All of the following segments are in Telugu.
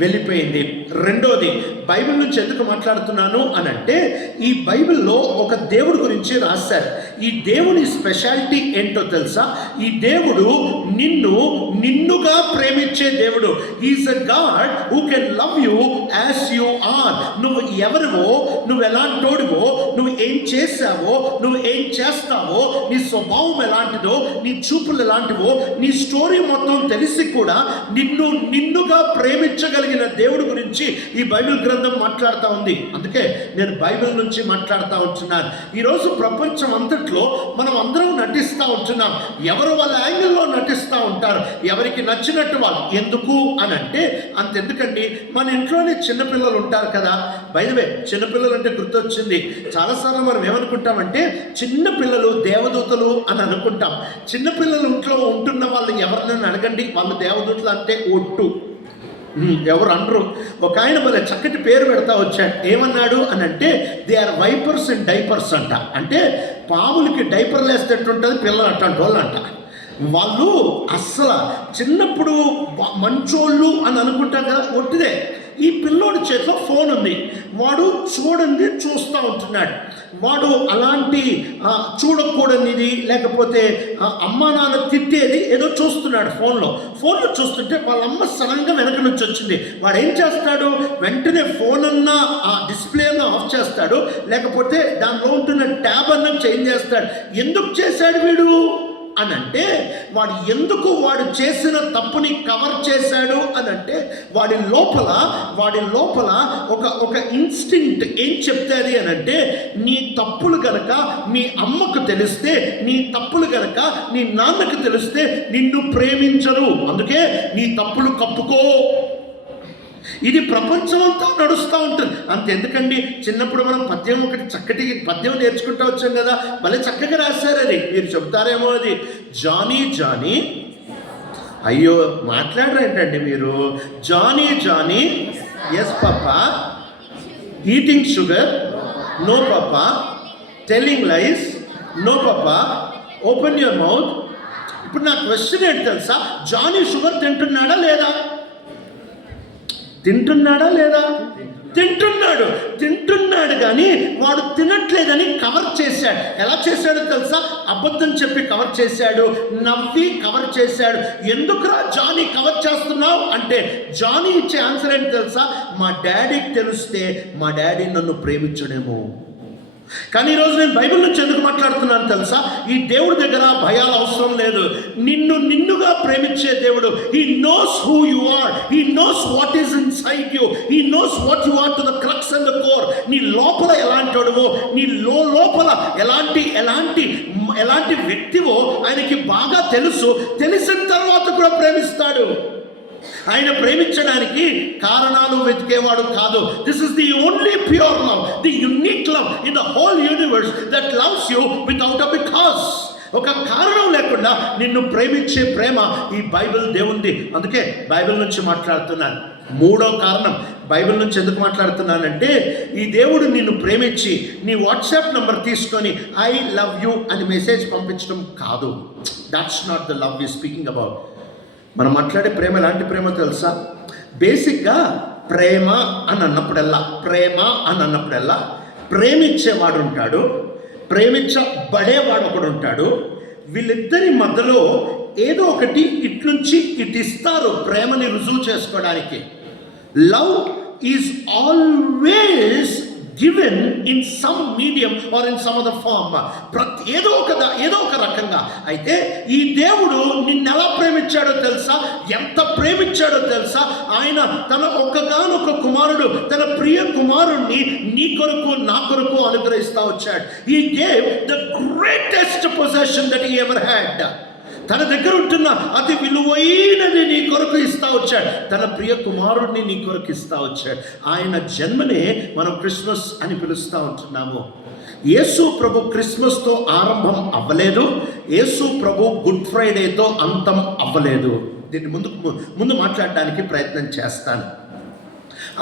వెళ్ళిపోయింది. రెండోది, బైబిల్ నుంచి ఎందుకు మాట్లాడుతున్నాను అని అంటే, ఈ బైబిల్లో ఒక దేవుడు గురించి రాశారు. ఈ దేవుని స్పెషాలిటీ ఏంటో తెలుసా? ఈ దేవుడు నిన్నుగా ప్రేమించే దేవుడు. Is a god who can love you as you are. నువ్వు ఎవరివో, నువ్వు ఎలాంటోడివో, నువ్వు ఏం చేసావో, నువ్వు ఏం చేస్తావో, నీ స్వభావం ఎలాంటిదో, నీ చూపులు ఎలాంటివో, నీ స్టోరీ మొత్తం తెలిసి కూడా నిన్నుగా ప్రేమించగలిగిన దేవుడి గురించి ఈ బైబిల్ గ్రంథం మాట్లాడుతూ ఉంది. అందుకే నేను బైబిల్ నుంచి మాట్లాడుతూ ఉంటున్నాను. ఈరోజు ప్రపంచం అంతట్లో మనం అందరం నటిస్తూ ఉంటున్నాం. ఎవరు వాళ్ళ యాంగిల్లో నటిస్తూ ఉంటారు, ఎవరికి నచ్చినట్టు వాళ్ళు. ఎందుకు అని అంటే, అంతెందుకండి, మన ఇంట్లోనే చిన్నపిల్లలు ఉంటారు కదా. బై ది వే, చిన్నపిల్లలు అంటే గుర్తొచ్చింది. చాలాసార్లు మనం ఏమనుకుంటామంటే, చిన్నపిల్లలు దేవదూతలు అని అనుకుంటాం. చిన్నపిల్లలు ఇంట్లో ఉంటున్న వాళ్ళు ఎవరినైనా అడగండి, వాళ్ళు దేవదూతలు అంటే ఒట్టు, ఎవరు అనరు. ఒక ఆయన భలే చక్కటి పేరు పెడతా వచ్చాడు. ఏమన్నాడు అని అంటే, they are vipers and diapers అంట. అంటే పాములకి డైపర్లు వేస్తేట్టుంటుంది, పిల్లలు అట్లాంటి వాళ్ళు అంట. వాళ్ళు అస్సలు చిన్నప్పుడు మంచోళ్ళు అని అనుకుంటారు కదా, ఒట్టిదే. ఈ పిల్లోడి చేతిలో ఫోన్ ఉంది, వాడు చూడండి చూస్తూ ఉంటున్నాడు. వాడు అలాంటి చూడకూడనిది, లేకపోతే అమ్మ నాన్న తిట్టేది ఏదో చూస్తున్నాడు ఫోన్లో చూస్తుంటే వాళ్ళ అమ్మ సడన్గా వెనక నుంచి వచ్చింది. వాడు ఏం చేస్తాడు, వెంటనే ఫోన్ అన్నా ఆ డిస్ప్లే అన్నా ఆఫ్ చేస్తాడు, లేకపోతే దానిలో ఉంటున్న ట్యాబ్ అన్నా చేంజ్ చేస్తాడు. ఎందుకు చేశాడు వీడు అని అంటే, వాడు చేసిన తప్పుని కవర్ చేశాడు అని అంటే, వాడి లోపల ఒక ఇన్స్టింక్ట్ ఏం చెప్తాది అని అంటే, నీ తప్పులు గనక మీ అమ్మకు తెలిస్తే, నీ తప్పులు గనక నీ నాన్నకు తెలిస్తే నిన్ను ప్రేమించరు. అందుకే నీ తప్పులు కప్పుకో. ఇది ప్రపంచమంతా నడుస్తూ ఉంటుంది. అంతెందుకండి, చిన్నప్పుడు మనం చక్కటి పద్యం నేర్చుకుంటూ వచ్చాం కదా, భలే చక్కగా రాశారు. అది మీరు చెప్తారేమో, అది జానీ అయ్యో మాట్లాడరేంటండి మీరు. Johny yes papa, eating sugar no papa, telling lies no papa, open your mouth. ఇప్పుడు నా క్వశ్చన్ ఏంటి తెలుసా, జానీ షుగర్ తింటున్నాడా లేదా? తింటున్నాడు కానీ వాడు తినట్లేదని కవర్ చేశాడు. ఎలా చేశాడో తెలుసా? అబద్ధం చెప్పి కవర్ చేశాడు, నవ్వి కవర్ చేశాడు. ఎందుకురా జానీ కవర్ చేస్తున్నావు అంటే, జానీ ఇచ్చే ఆన్సర్ ఏంటి తెలుసా? మా డాడీకి తెలిస్తే మా డాడీ నన్ను ప్రేమించడేమో. కానీ ఈరోజు నేను బైబిల్ నుంచి ఎందుకు మాట్లాడుతున్నాను తెలుసా? ఈ దేవుడి దగ్గర భయాలు అవసరం లేదు. నిన్నుగా ప్రేమించే దేవుడు. He knows who you are, he knows what is inside you, he knows what you are to the crux and the core. నీ లోపల ఎలాంటివో, నీ లోపల ఎలాంటి వ్యక్తివో ఆయనకి బాగా తెలుసు. తెలిసిన తర్వాత కూడా ప్రేమిస్తాడు. ఆయన ప్రేమించడానికి కారణాలు వెతికేవాడు కాదు. This is the only pure love, the unique love in the whole universe that loves you without a because. ఒక కారణం లేకుండా నిన్ను ప్రేమించే ప్రేమ ఈ బైబిల్ దేవుంది. అందుకే బైబిల్ నుంచి మాట్లాడుతున్నాను. మూడో కారణం బైబిల్ నుంచి ఎందుకు మాట్లాడుతున్నానంటే, ఈ దేవుడు నిన్ను ప్రేమించి నీ వాట్సాప్ నెంబర్ తీసుకొని ఐ లవ్ యూ అని మెసేజ్ పంపించడం కాదు. That's not the love we speaking about. మనం మాట్లాడే ప్రేమ ఎలాంటి ప్రేమ తెలుసా? బేసిక్గా ప్రేమ అని అన్నప్పుడల్లా ప్రేమించేవాడు ఉంటాడు, ప్రేమించబడేవాడు ఒకడు ఉంటాడు. వీళ్ళిద్దరి మధ్యలో ఏదో ఒకటి ఇట్నుంచి ఇటు ఇస్తారు ప్రేమని రుజువు చేసుకోవడానికి. Love is always given in some medium or in some other form. ఏదో ఒక రకంగా. అయితే ఈ దేవుడు నిన్నెలా ప్రేమించాడో తెలుసా? ఎంత ప్రేమించాడో తెలుసా? ఆయన తన ఒక్కగానొక్క కుమారుడు, తన ప్రియ కుమారుణ్ణి నీ కొరకు నా కొరకు అనుగ్రహిస్తూ వచ్చాడు. He gave the greatest possession that he ever had. తన దగ్గర ఉంటున్న అతి విలువైనది నీ కొరకు ఇస్తా వచ్చాడు. తన ప్రియ కుమారుడిని నీ కొరకు ఇస్తా వచ్చాడు. ఆయన జన్మనే మనం క్రిస్మస్ అని పిలుస్తూ ఉంటున్నాము. యేసు ప్రభు క్రిస్మస్తో ఆరంభం అవ్వలేదు, యేసు ప్రభు గుడ్ ఫ్రైడేతో అంతం అవ్వలేదు. దీన్ని ముందు మాట్లాడడానికి ప్రయత్నం చేస్తాను.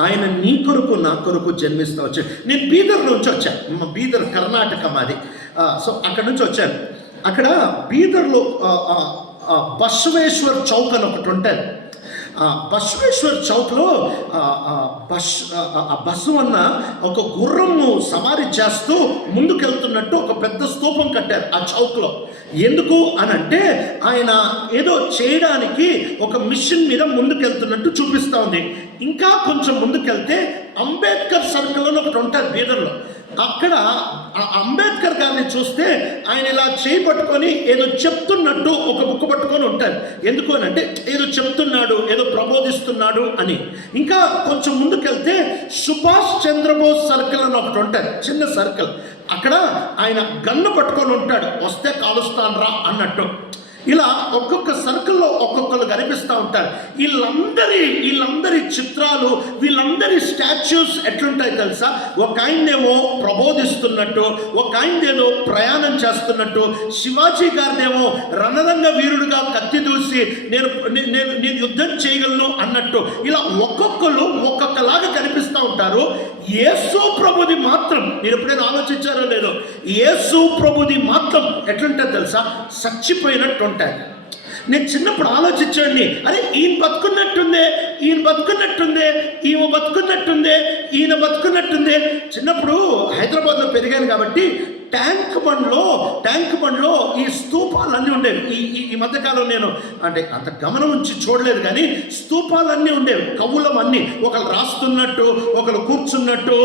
ఆయన నీ కొరకు నా కొరకు జన్మిస్తూ వచ్చాడు. నేను బీదర్ నుంచి వచ్చాను. బీదర్ కర్ణాటక మాది. సో అక్కడి నుంచి వచ్చాను. అక్కడ బీదర్లో బసవేశ్వర్ చౌక్ అని ఒకటి ఉంటుంది. బసవేశ్వర్ చౌక్లో బస్సు అన్న ఒక గుర్రము సవారీ చేస్తూ ముందుకెళ్తున్నట్టు ఒక పెద్ద స్తూపం కట్టారు ఆ చౌక్లో. ఎందుకు అనంటే ఆయన ఏదో చేయడానికి ఒక మిషన్ మీద ముందుకెళ్తున్నట్టు చూపిస్తూ ఉంది. ఇంకా కొంచెం ముందుకెళ్తే అంబేద్కర్ సర్కిల్ అని ఒకటి ఉంటుంది బీదర్లో. అక్కడ అంబేద్కర్ గారిని చూస్తే ఆయన ఇలా చేయి పట్టుకొని ఏదో చెప్తున్నట్టు ఒక బుక్ పట్టుకొని ఉంటారు. ఎందుకు అని అంటే ఏదో చెప్తున్నాడు, ఏదో ప్రబోధిస్తున్నాడు అని. ఇంకా కొంచెం ముందుకెళ్తే సుభాష్ చంద్రబోస్ సర్కిల్ అని ఒకటి ఉంటుంది, చిన్న సర్కిల్. అక్కడ ఆయన గన్ను పట్టుకొని ఉంటాడు, వస్తే కాలుస్తాను రా అన్నట్టు. ఇలా ఒక్కొక్క సర్కిల్లో ఒక్కొక్కరు కనిపిస్తూ ఉంటారు. వీళ్ళందరి చిత్రాలు, వీళ్ళందరి స్టాచ్యూస్ ఎట్లుంటాయి తెలుసా? ఒక ఆయన్నేమో ప్రబోధిస్తున్నట్టు, ఒక ఆయనదేదో ప్రయాణం చేస్తున్నట్టు, శివాజీ గారినేమో రణరంగ వీరుడుగా కత్తి దూసి నేను యుద్ధం చేయగలను అన్నట్టు. ఇలా ఒక్కొక్కరు ఒక్కొక్కలాగా కనిపిస్తూ ఉంటారు. యేసు ప్రభుది మాత్రం, మీరు ఎప్పుడైనా ఆలోచించారో లేదో, యేసు ప్రభుది మాత్రం ఎట్లుంటుంది తెలుసా? చచ్చిపోయినట్టు ఉంటాయి. నేను చిన్నప్పుడు ఆలోచించండి, అరే ఈయన బతుకున్నట్టుందే, ఈయన బతుకున్నట్టుందే, ఈమె బతుకున్నట్టుందే, ఈయన బతుకున్నట్టుందే. చిన్నప్పుడు హైదరాబాద్లో పెరిగాను కాబట్టి ట్యాంక్ బండ్లో ఈ స్తూపాలన్నీ ఉండేవి. ఈ మధ్యకాలం నేను అంటే అంత గమనం ఉంచి చూడలేదు, కానీ స్తూపాలన్నీ ఉండేవి, కవులమన్నీ. ఒకరు రాస్తున్నట్టు, ఒకరు కూర్చున్నట్టు,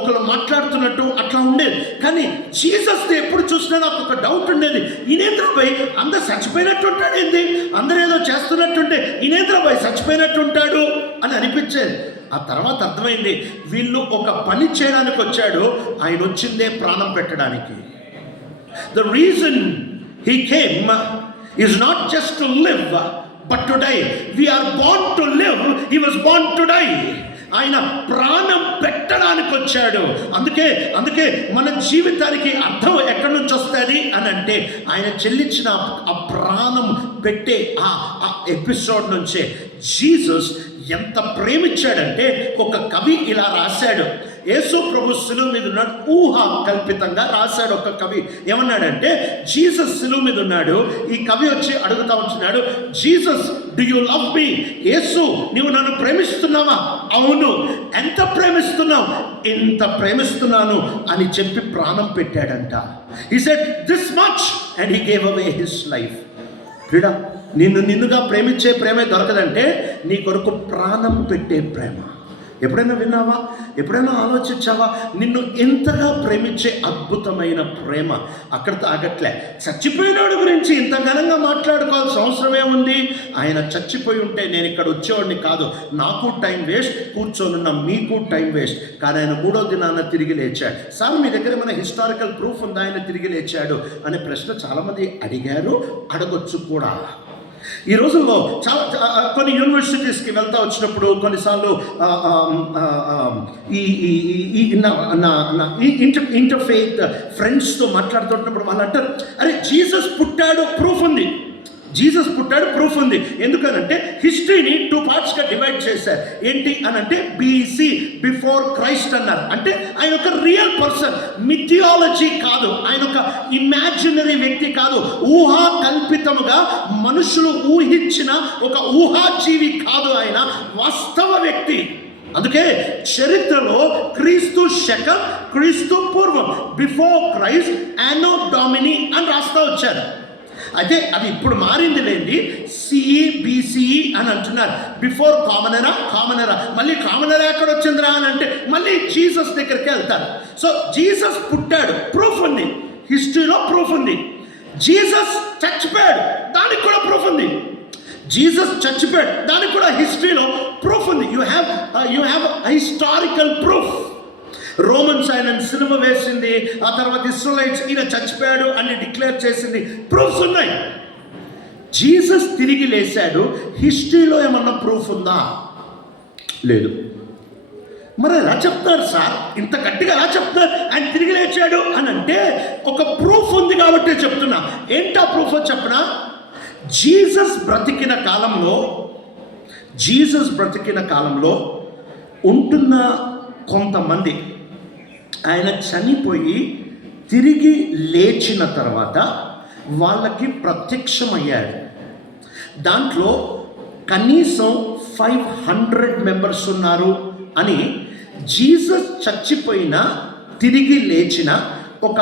ఒకరు మాట్లాడుతున్నట్టు అట్లా ఉండేది. కానీ జీసస్ ఎప్పుడు చూసినా నాకు ఒక డౌట్ ఉండేది, ఈనేంద్రబాయ్ అందరు చచ్చిపోయినట్టు ఉంటాడు ఏంది, అందరూ ఏదో చేస్తున్నట్టుంటే ఈనేంద్రబాయ్ చచ్చిపోయినట్టు ఉంటాడు అని అనిపించేది. ఆ తర్వాత అర్థమైంది, వీళ్ళు ఒక పని చేయడానికి వచ్చాడు, ఆయన వచ్చిందే ప్రాణం పెట్టడానికి. The reason he came is not just to live but to die. We are born to live, he was born to die. ఆయన ప్రాణం పెట్టడానికి వచ్చాడు. అందుకే మన జీవితానికి అర్థం ఎక్కడి నుంచి వస్తుంది అని అంటే ఆయన చెల్లించిన ఆ ప్రాణం పెట్టే ఆ ఎపిసోడ్ నుంచే జీసస్ ఎంత ప్రేమించాడంటే, ఒక కవి ఇలా రాశాడు. యేసు ప్రభు శిలువ మీద ఉన్నాడు, ఊహా కల్పితంగా రాశాడు ఒక కవి. ఏమన్నాడంటే, జీసస్ శిలువ మీద ఉన్నాడు, ఈ కవి వచ్చి అడుగుతా ఉంటున్నాడు, Jesus do you love me? Yesu నీవు నన్ను ప్రేమిస్తున్నావా? అవును. ఎంత ప్రేమిస్తున్నావు? ఇంత ప్రేమిస్తున్నాను అని చెప్పి ప్రాణం పెట్టాడంట. He said this much and he gave away his life. ప్రియుడా, నిన్నుగా ప్రేమించే ప్రేమే దొరకదంటే నీ కొరకు ప్రాణం పెట్టే ప్రేమ. ఎప్పుడైనా విన్నావా? ఎప్పుడైనా ఆలోచించావా? నిన్ను ఎంతగా ప్రేమించే అద్భుతమైన ప్రేమ అక్కడితో ఆగట్లే. చచ్చిపోయినోడి గురించి ఇంత ఘనంగా మాట్లాడుకోవాల్సిన అవసరం ఏముంది? ఆయన చచ్చిపోయి ఉంటే నేను ఇక్కడ వచ్చేవాడిని కాదు, నాకు టైం వేస్ట్, కూర్చోనున్న మీకు టైం వేస్ట్. కానీ ఆయన 3వ దినాన తిరిగి లేచాడు. సార్ మీ దగ్గర ఏమైనా హిస్టారికల్ ప్రూఫ్ ఉందా ఆయన తిరిగి లేచాడు అనే ప్రశ్న చాలామంది అడిగారు, అడగొచ్చు కూడా. ఈ రోజుల్లో కొన్ని యూనివర్సిటీస్కి వెళ్తా వచ్చినప్పుడు కొన్నిసార్లు ఇంటర్ఫెయిత్ ఫ్రెండ్స్తో మాట్లాడుతున్నప్పుడు వాళ్ళు అంటారు, అరే జీసస్ పుట్టాడు, ప్రూఫ్ ఉంది. జీసస్ పుట్టాడు, ప్రూఫ్ ఉంది. ఎందుకనంటే హిస్టరీని 2 పార్ట్స్గా డివైడ్ చేశారు. ఏంటి అనంటే బీసీ, బిఫోర్ క్రైస్ట్ అన్నారు. అంటే ఆయన ఒక రియల్ పర్సన్, మిథియాలజీ కాదు, ఆయన ఒక ఇమాజినరీ వ్యక్తి కాదు, ఊహా కల్పితముగా మనుషులు ఊహించిన ఒక ఊహాజీవి కాదు, ఆయన వాస్తవ వ్యక్తి. అందుకే చరిత్రలో క్రీస్తు శకం, క్రీస్తు పూర్వం, బిఫోర్ క్రైస్ట్, యానో డామినీ అని రాస్తా వచ్చారు. అయితే అది ఇప్పుడు మారింది లేండి, సిఈ బీసీఈ అని అంటున్నారు. బిఫోర్ కామనరా మళ్ళీ కామనరా ఎక్కడ వచ్చిందిరా అని అంటే మళ్ళీ జీసస్ దగ్గరికి వెళ్తారు. సో జీసస్ పుట్టాడు, ప్రూఫ్ ఉంది, హిస్టరీలో ప్రూఫ్ ఉంది. జీసస్ చచ్చిపోయాడు, దానికి కూడా ప్రూఫ్ ఉంది. జీసస్ చచ్చిపోయాడు, దానికి కూడా హిస్టరీలో ప్రూఫ్ ఉంది. You have historical proof. Romans ఆయన సిలువ వేసింది, ఆ తర్వాత ఇస్రాయలైట్స్ ఈయన చచ్చిపోయాడు అని డిక్లేర్ చేసింది, ప్రూఫ్స్ ఉన్నాయి. జీసస్ తిరిగి లేచాడు, హిస్టరీలో ఏమన్నా ప్రూఫ్ ఉందా? లేదు. మరి ఎలా చెప్తారు సార్, ఇంత గట్టిగా ఎలా చెప్తారు ఆయన తిరిగి లేచాడు అని అంటే? ఒక ప్రూఫ్ ఉంది కాబట్టి చెప్తున్నా. ఏంటా ప్రూఫ్ చెప్పనా? జీసస్ బ్రతికిన కాలంలో ఉంటున్న కొంతమంది ఆయన చనిపోయి తిరిగి లేచిన తర్వాత వాళ్ళకి ప్రత్యక్షమయ్యాడు. దాంట్లో కనీసం 500 మెంబర్స్ ఉన్నారు అని జీసస్ చచ్చిపోయిన తిరిగి లేచిన ఒక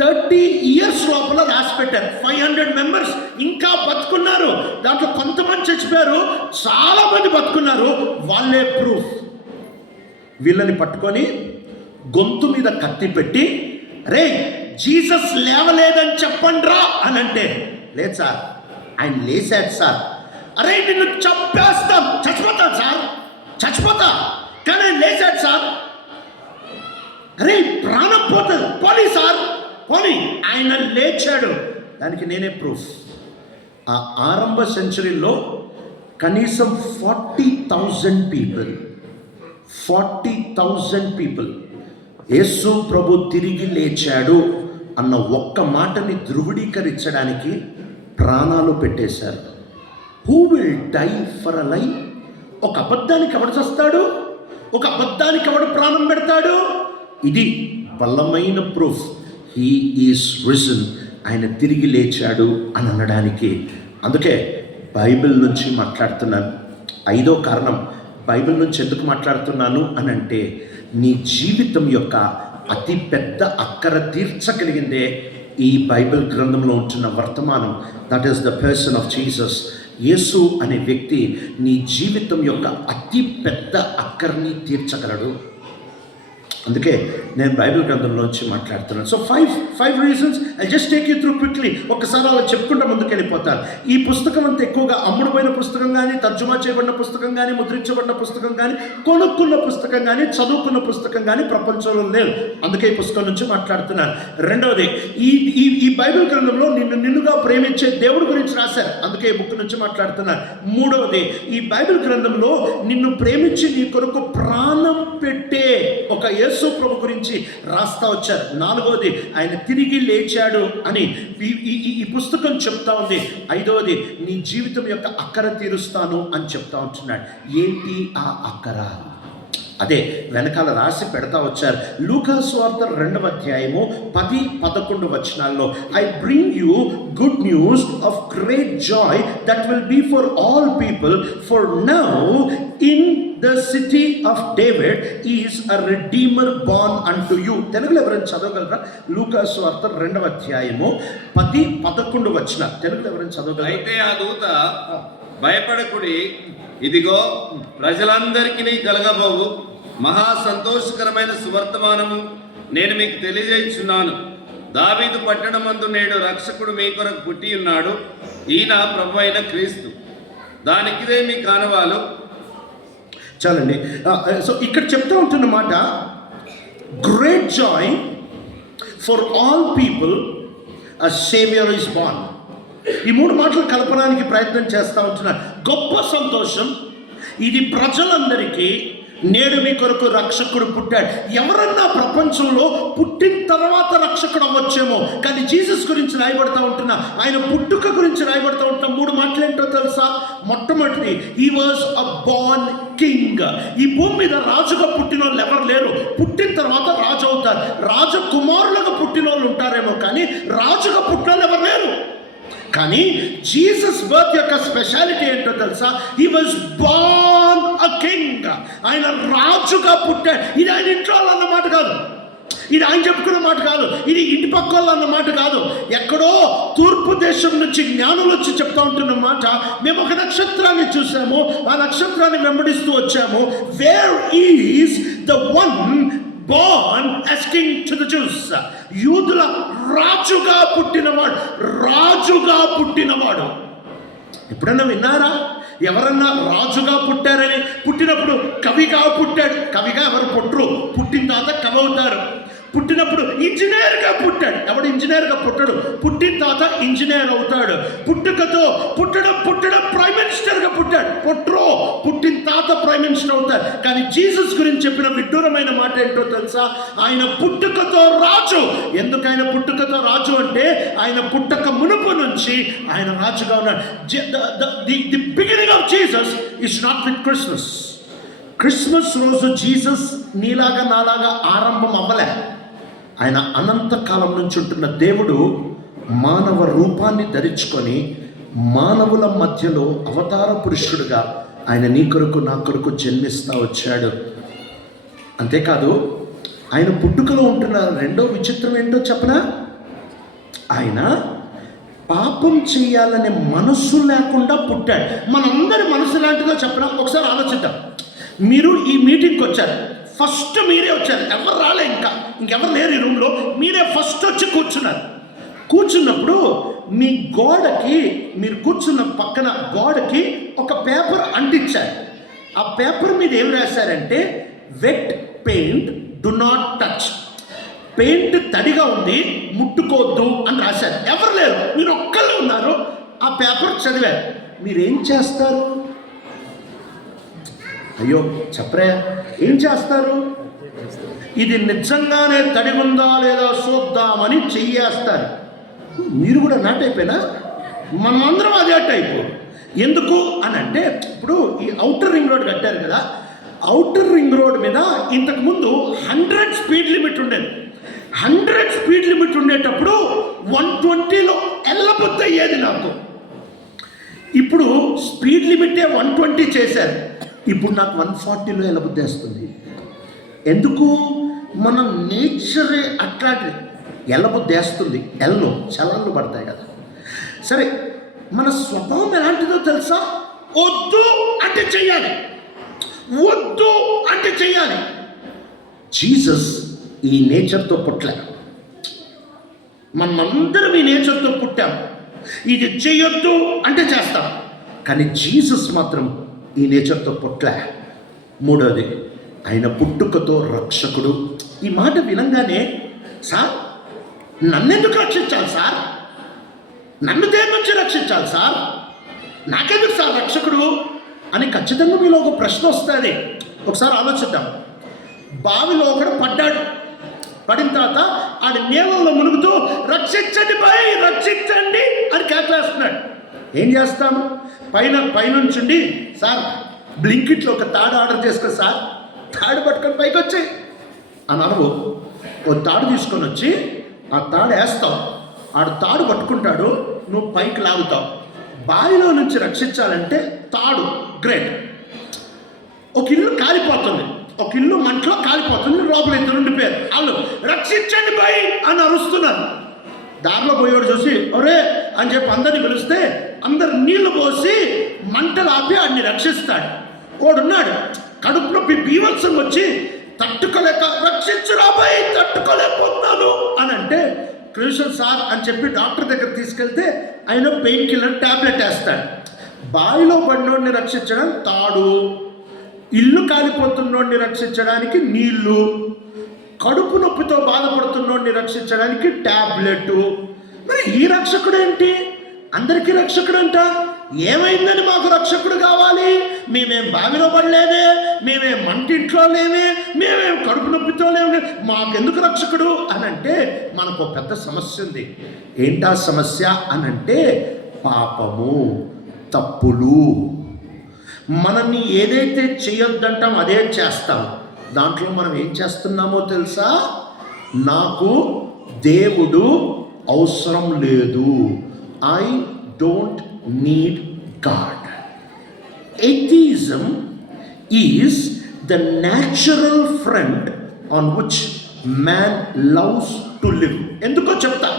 30 years లోపల రాసి పెట్టారు. 500 మెంబర్స్ ఇంకా బతుకున్నారు. దాంట్లో కొంతమంది చచ్చిపోయారు, చాలా మంది బతుకున్నారు. వాళ్ళే ప్రూఫ్. వీళ్ళని పట్టుకొని గొంతు మీద కత్తి పెట్టి, రే జీసస్ లేవలేదని చెప్పండ్రా అని అంటే, లేదు సార్ ఆయన లేచాడు సార్. అరే నిన్ను చంపేస్తాం, చచ్చిపోతాను సార్, చచ్చిపోతా, కానీ ఆయన లేచాడు సార్. అరే ప్రాణం పోతుంది, పోనీ సార్ పోనీ, ఆయన లేచాడు. దానికి నేనే ప్రూఫ్. ఆ ఆరంభ సెంచరీలో కనీసం 40,000 పీపుల్ యేసు ప్రభు తిరిగి లేచాడు అన్న ఒక్క మాటని ధృవీకరించడానికి ప్రాణాలు పెట్టేశారు. Who will die for a lie? ఒక అబద్ధానికి ఎవడు చస్తాడు? ఒక అబద్ధానికి ఎవడు ప్రాణం పెడతాడు? ఇది బలమైన ప్రూఫ్. హీ ఈజ్ రిజన్, ఆయన తిరిగి లేచాడు అని అనడానికి. అందుకే బైబిల్ నుంచి మాట్లాడుతున్నాను. 5వ కారణం బైబిల్ నుంచి ఎందుకు మాట్లాడుతున్నాను అని అంటే, నీ జీవితం యొక్క అతి పెద్ద అక్కర తీర్చగలిగిందే ఈ బైబిల్ గ్రంథంలో ఉంటున్న వర్తమానం. That is the person of Jesus. Yesu అనే వ్యక్తి నీ జీవితం యొక్క అతి పెద్ద అక్కర్ని తీర్చగలడు. అందుకే నేను బైబిల్ గ్రంథంలోంచి మాట్లాడుతున్నాను. So five reasons I just take you through quickly. ఒక్కసారి అలా చెప్పుకుంటూ ముందుకు వెళ్ళిపోతాను. ఈ పుస్తకం అంతా ఎక్కువగా అమ్ముడుపోయిన పుస్తకం కానీ, తర్జుమా చేయబడిన పుస్తకం కానీ, ముద్రించబడిన పుస్తకం కానీ, కొనుక్కున్న పుస్తకం కానీ, చదువుకున్న పుస్తకం కానీ ప్రపంచంలో లేదు. అందుకే ఈ పుస్తకం నుంచి మాట్లాడుతున్నాను. రెండవది, ఈ బైబిల్ గ్రంథంలో నిన్నుగా ప్రేమించే దేవుడి గురించి రాశారు. అందుకే ఈ బుక్ నుంచి మాట్లాడుతున్నాను. మూడవది, ఈ బైబిల్ గ్రంథంలో నిన్ను ప్రేమించి నీ కొరకు ప్రాణం పెట్టే ఒక యేసు ప్రభు గురించి రాస్తా వచ్చారు. నాలుగవది, ఆయన తిరిగి లేచాడు అని ఈ పుస్తకం చెప్తా ఉంది. ఐదవది, నీ జీవితం యొక్క అక్కర తీరుస్తాను అని చెప్తా ఉంటున్నాడు. ఏంటి ఆ అక్కర? అదే వెనకాల రాసి పెడతా వచ్చారు. లూకా సువార్త 2వ అధ్యాయము 10-11 వచనాల్లో, I bring you good news of great joy that will be for all people, for now in the city of David is a redeemer born unto you. తెలుగులో ఎవరైనా చదవగలరా? లూకా సువార్త 2వ అధ్యాయము 10-11 వచనాలు తెలుగులో ఎవరైనా చదవగలరా? అయితే ఆ దూత, భయపడకుడి, ఇదిగో ప్రజలందరికీ కలగబోవు మహా సంతోషకరమైన సువర్తమానము నేను మీకు తెలియజేస్తున్నాను. దావీదు పట్టణమందు నేడు రక్షకుడు మీ కొరకు పుట్టి ఉన్నాడు, ఈయన ప్రభు అయిన క్రీస్తు. దానికిదే మీ కానవాలు. చాలండి. సో ఇక్కడ చెప్తా ఉంటున్న మాట, great Joy for all people, a saviour is born. ఈ 3 మాటలు కలపడానికి ప్రయత్నం చేస్తూ ఉంటున్నారు. గొప్ప సంతోషం, ఇది ప్రజలందరికీ, నేడు మీ కొరకు రక్షకుడు పుట్టాడు. ఎవరన్నా ప్రపంచంలో పుట్టిన తర్వాత రక్షకుడు అవ్వచ్చేమో, కానీ జీసస్ గురించి రాయబడతా ఉంటున్నా, ఆయన పుట్టుక గురించి రాయబడతా ఉంటున్నా. 3 మాటలు ఏంటో తెలుసా? మొట్టమొదటి, he was a born king. ఈ భూమి మీద రాజుగా పుట్టిన వాళ్ళు ఎవరు లేరు. పుట్టిన తర్వాత రాజు అవుతారు. రాజకుమారులుగా పుట్టిన వాళ్ళు ఉంటారేమో, కానీ రాజుగా పుట్టిన వాళ్ళు ఎవరు లేరు. కానీ జీసస్ బర్త్ యొక్క స్పెషాలిటీ ఏంటో తెలుసా? He was born a king. ఆయన రాజుగా పుట్టాడు. ఇది ఆయన ఇంట్లో వాళ్ళు అన్న మాట కాదు, ఇది ఆయన చెప్పుకున్న మాట కాదు, ఇది ఇంటి పక్క వాళ్ళు అన్న మాట కాదు. ఎక్కడో తూర్పు దేశం నుంచి జ్ఞానులు వచ్చి చెప్తా ఉంటున్న మాట, మేము ఒక నక్షత్రాన్ని చూసాము, ఆ నక్షత్రాన్ని వెంబడిస్తూ వచ్చాము. Where is the one born as king to the Jews. యూదుల రాజుగా పుట్టినవాడు. ఎప్పుడన్నా విన్నారా? ఎవరన్నా రాజుగా పుట్టారని? పుట్టినప్పుడు కవిగా పుట్టాడు. కవిగా ఎవరు పుట్టరు, పుట్టిన తర్వాత కవి అవుతారు. పుట్టినప్పుడు ఇంజనీర్గా పుట్టాడు. ఎవడు ఇంజనీర్గా పుట్టాడు? పుట్టిన తర్వాత ఇంజనీర్ అవుతాడు. పుట్టడం ప్రైమ్ మినిస్టర్గా పుట్టాడు. పుట్టిన తర్వాత ప్రైమ్ మినిస్టర్ అవుతాడు. కానీ జీసస్ గురించి చెప్పిన విడ్డూరమైన మాట ఏంటో తెలుసా? ఆయన పుట్టుకతో రాజు. ఎందుకు ఆయన పుట్టుకతో రాజు అంటే, ఆయన పుట్టక మునుపు నుంచి ఆయన రాజుగా ఉన్నాడు. The beginning of Jesus is not with Christmas రోజు జీసస్ నీలాగా నాలాగా ఆరంభం అవ్వలే. ఆయన అనంతకాలం నుంచి ఉంటున్న దేవుడు మానవ రూపాన్ని ధరించుకొని మానవుల మధ్యలో అవతార పురుషుడుగా ఆయన నీ కొరకు నా కొరకు జన్మిస్తా వచ్చాడు. అంతేకాదు ఆయన పుట్టుకలో ఉంటున్న రెండో విచిత్రం ఏంటో చెప్పనా? ఆయన పాపం చేయాలనే మనస్సు లేకుండా పుట్టాడు. మనందరి మనసు లాంటిదో చెప్పనా? ఒకసారి ఆలోచిద్దాం. మీరు ఈ మీటింగ్కి వచ్చారు, ఫస్ట్ మీరే వచ్చారు, ఎవరు రాలే, ఇంకెవరు లేరు ఈ రూమ్లో, మీరే ఫస్ట్ వచ్చి కూర్చున్నారు. కూర్చున్నప్పుడు మీ గోడకి, మీరు కూర్చున్న పక్కన గోడకి ఒక పేపర్ అంటించారు. ఆ పేపర్ మీద ఏం రాశారంటే, wet paint do not touch. Paint తడిగా ఉంది, ముట్టుకోవద్దు అని రాశారు. ఎవరు లేరు, మీరు ఒక్కళ్ళు ఉన్నారు. ఆ పేపర్ చదివారు. మీరేం చేస్తారు? అయ్యో చెప్పరా, ఏం చేస్తారు? ఇది నిజంగానే తడి ఉందా లేదా చూద్దామని చెయ్యేస్తారు. మీరు కూడా నాట్ అయిపోయినా, మనమందరం అదే టైపు. ఎందుకు అని అంటే, ఇప్పుడు ఈ ఔటర్ రింగ్ రోడ్ కట్టారు కదా, ఔటర్ రింగ్ రోడ్ మీద ఇంతకుముందు 100 స్పీడ్ లిమిట్ ఉండేది. 100 స్పీడ్ లిమిట్ ఉండేటప్పుడు 120లో ఎల్లబుద్ధి అయ్యేది నాకు. ఇప్పుడు స్పీడ్ లిమిటే 120 చేశారు. ఇప్పుడు నాకు 140లో ఎల్లబుద్ధి వేస్తుంది. ఎందుకు? మన నేచరే అట్లాంటిది. ఎల్లబుద్ధి వేస్తుంది, ఎల్లో చలాన్లు పడతాయి కదా. సరే, మన స్వభావం ఎలాంటిదో తెలుసా? వద్దు అంటే చెయ్యాలి, వద్దు అంటే చెయ్యాలి. జీసస్ ఈ నేచర్తో పుట్టలే. మనమందరం ఈ నేచర్తో పుట్టాం. ఇది చెయ్యొద్దు అంటే చేస్తాం. కానీ జీసస్ మాత్రం ఈ నేచర్తో పుట్టలే. మూడోది, ఆయన పుట్టుకతో రక్షకుడు. ఈ మాట వినంగానే, సార్ నన్నెందుకు రక్షించాలి సార్? నన్ను దేని నుంచి రక్షించాలి సార్? నాకెందుకు సార్ రక్షకుడు అని ఖచ్చితంగా మీలో ఒక ప్రశ్న వస్తుంది. ఒకసారి ఆలోచిద్దాం. బావిలో ఒకడు పడ్డాడు. పడిన తర్వాత ఆడి నీళ్ళలో మునుగుతూ రక్షించండి భయ్, రక్షించండి అని కేకలేస్తున్నాడు. ఏం చేస్తాము? పైనుంచుండి, సార్ బ్లింకిట్లో ఒక తాడు ఆర్డర్ చేసుకో సార్, తాడు పట్టుకొని పైకి వచ్చి అని అనవు. ఓ తాడు తీసుకొని వచ్చి ఆ తాడు వేస్తావు, ఆడు తాడు పట్టుకుంటాడు, నువ్వు పైకి లాగుతావు. బావిలో నుంచి రక్షించాలంటే తాడు గ్రేట్. ఒక ఇల్లు కాలిపోతుంది, ఒక ఇల్లు మంటలో కాలిపోతుంది, లోపల ఇద్దరు ఉండిపోయారు. వాళ్ళు రక్షించండి భయ్ అని అరుస్తున్నారు. దారిలో పోయేవాడు చూసి ఒరే అని చెప్పి అందరిని పిలిస్తే అందరు నీళ్లు పోసి మంటలు ఆపి ఆడిని రక్షిస్తాడు. వాడున్నాడు కడుపు నొప్పి బీభత్సం వచ్చి తట్టుకోలేక, రక్షించురా భయ్, తట్టుకోలేకపోతున్నాను అని అంటే, క్రిషన్ సార్ అని చెప్పి డాక్టర్ దగ్గర తీసుకెళ్తే ఆయన పెయిన్ కిల్లర్ ట్యాబ్లెట్ వేస్తాడు. బావిలో పడినోడిని రక్షించడం తాడు, ఇల్లు కాలిపోతున్నోడిని రక్షించడానికి నీళ్లు, కడుపు నొప్పితో బాధపడుతున్నోడిని రక్షించడానికి ట్యాబ్లెట్. మరి ఈ రక్షకుడు ఏంటి? అందరికీ రక్షకుడు అంట. ఏమైందని మాకు రక్షకుడు కావాలి? మేమేం బావిలో పడలేదే, మేమేం మంటింట్లో లేమే, మేమేం కడుపు నొప్పితో లేమే, మాకెందుకు రక్షకుడు అని అంటే, మనకు పెద్ద సమస్య ఉంది. ఏంటా సమస్య అని అంటే, పాపము, తప్పులు. మనల్ని ఏదైతే చేయొద్దంటాం అదే చేస్తాం. దాంట్లో మనం ఏం చేస్తున్నామో తెలుసా? నాకు దేవుడు అవసరం లేదు, I don't need God. Atheism is the natural front on which man loves to live. ఎందుకో చెప్తా,